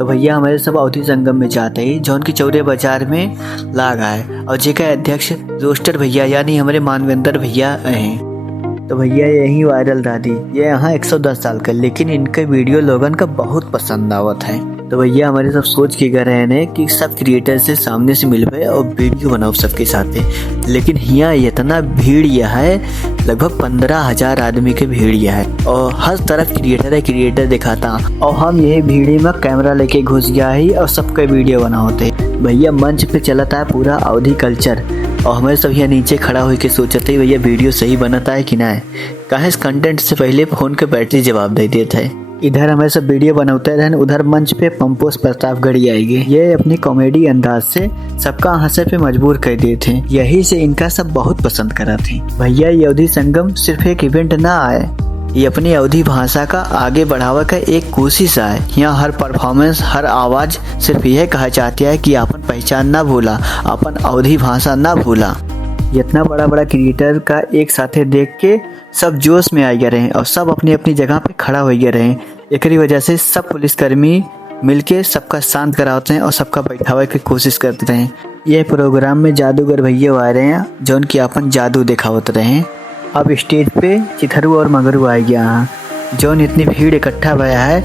तो भैया हमारे सब अवधि संगम में जाते ही जौन की चौरे बाजार में लाग आए और जेका अध्यक्ष रोस्टर भैया यानी हमारे मानवेंद्र भैया हैं। तो भैया यही वायरल दादी ये यहाँ 110 साल का, लेकिन इनके वीडियो लोगन का बहुत पसंद आवत है। तो भैया हमारे सब सोच के गए हैं कि सब क्रिएटर से सामने से मिल पाए और वीडियो बनाओ सबके साथ, लेकिन यहाँ इतना भीड़ यह है, लगभग 15,000 आदमी के भीड़ यह है और हर तरफ क्रिएटर दिखाता और हम यही भीड़ में कैमरा लेके घुस गया ही और सबका वीडियो बना होते। भैया मंच पे चलता है पूरा अवधि कल्चर और हमारे सब यहाँ नीचे खड़ा होकर सोचते भैया वीडियो सही बनता है कि ना है, कहाँ इस कंटेंट से पहले फोन के बैटरी जवाब दे देते है। इधर हमारे सब वीडियो बनाते रहे, उधर मंच पे पंपोज प्रतापगढ़ी आएगी, ये अपनी कॉमेडी अंदाज से सबका हंसे पे मजबूर कर दिए थे, यही से इनका सब बहुत पसंद करा थे। भैया ये अवधि संगम सिर्फ एक इवेंट ना आए, ये अपनी अवधि भाषा का आगे बढ़ावा का एक कोशिश है। यहाँ हर परफॉर्मेंस हर आवाज सिर्फ यह कहा चाहती है कि अपन पहचान ना भूला, अपन अवधि भाषा ना भूला। इतना बड़ा क्रिएटर का एक साथे देख के सब जोश में आ गए रहे और सब अपनी अपनी जगह पे खड़ा हो गए रहे। एक वजह से सब पुलिसकर्मी मिलके सबका शांत कराते हैं और सबका बैठावे की कोशिश करते रहे। ये प्रोग्राम में जादूगर भैया आ रहे हैं जो उनकी अपन जादू दिखावत रहे। अब स्टेज पे चिथरू और मगरू आ गया, जौन इतनी भीड़ इकट्ठा भया है,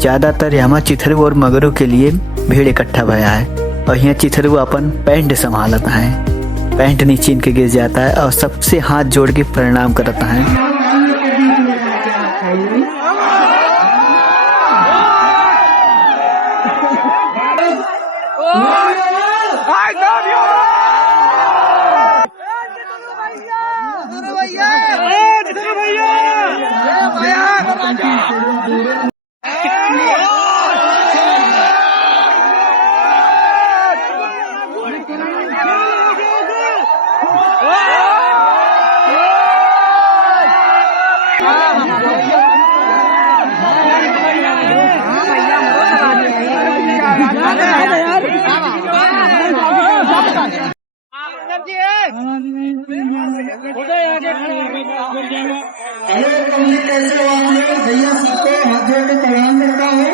ज़्यादातर यहाँ चिथरू और मगरू के लिए भीड़ इकट्ठा भया है और यहाँ चिथरू अपन पैंट संभालता है, पैंट नीचे इनके गिर जाता है और सबसे हाथ जोड़ के प्रणाम करता है। भैया सबको हाथ जोड़ के प्रणाम करता हूँ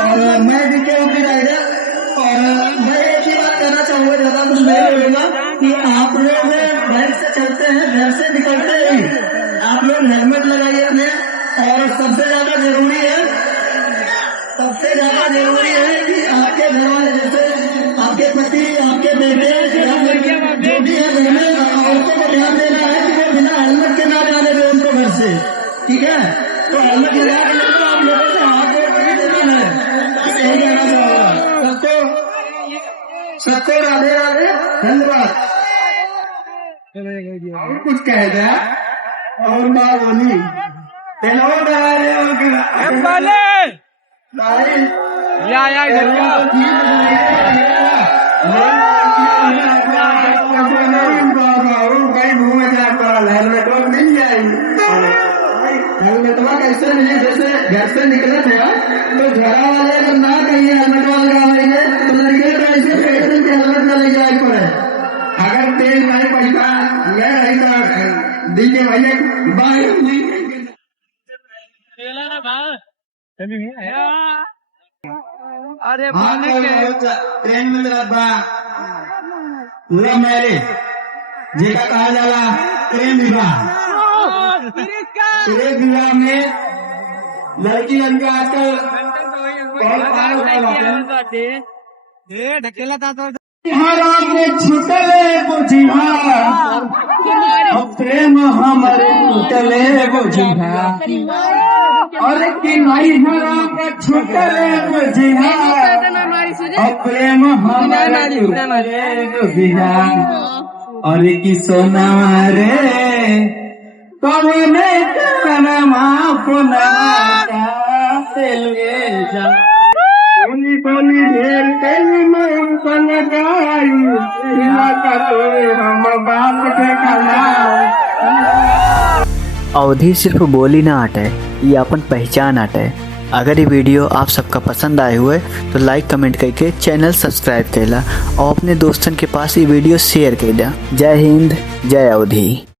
और मैं डीके ओपी राइडर और मैं एक ही बात कहना चाहूँगा, ज्यादा कुछ नहीं बोलूँगा कि आप लोग बाइक से चलते हैं, घर से निकलते ही आप लोग हेलमेट लगाइए अपने, और सबसे ज्यादा जरूरी है कि आपके घर वाले जैसे आपके पति आपके बेटे जो भी है घर में औरतों को ध्यान देना है कि वो बिना हेलमेट के ना जाने दे उनको घर से, ठीक है। तो हेलमेट लगा के लेकर आप लोगों से हाथ जोड़ के देना है, यही कहना चाहूँगा। सबको राधे राधे, धन्यवाद। और कुछ कह दिया और माँ बोली हेलमेट मिल जाएगी। हेलमेटवा कैसे मिली, जैसे घर से निकले थे तो घरा वाले अगर ना कहिए हेलमेट वाले का लेंगे तो लड़के कैसे हेलमेट न ले जाए पड़े। अगर तेल नहीं पैसा ले रही तो दी के भैया बाहर नहीं अरे ट्रेन में पूरा मैरिज जेका कहा जाला प्रेम विवाह, प्रेम विवाह में लड़की लड़का आजकल ढकेला था तो छूटले बुझिया प्रेम हमारे छूटले बुझिया और कि नहीं हरा छूटले बुझिया प्रेम हमारे बुझिया और कि सोना रे कौने बोली ढेर तेली में बन गई हम बाप के अवधि सिर्फ बोली ना हटे, ये अपन पहचान हटे। अगर ये वीडियो आप सबका पसंद आए हुए तो लाइक कमेंट करके चैनल सब्सक्राइब कैला और अपने दोस्तन के पास ये वीडियो शेयर कर दिया। जय हिंद, जय अवधि।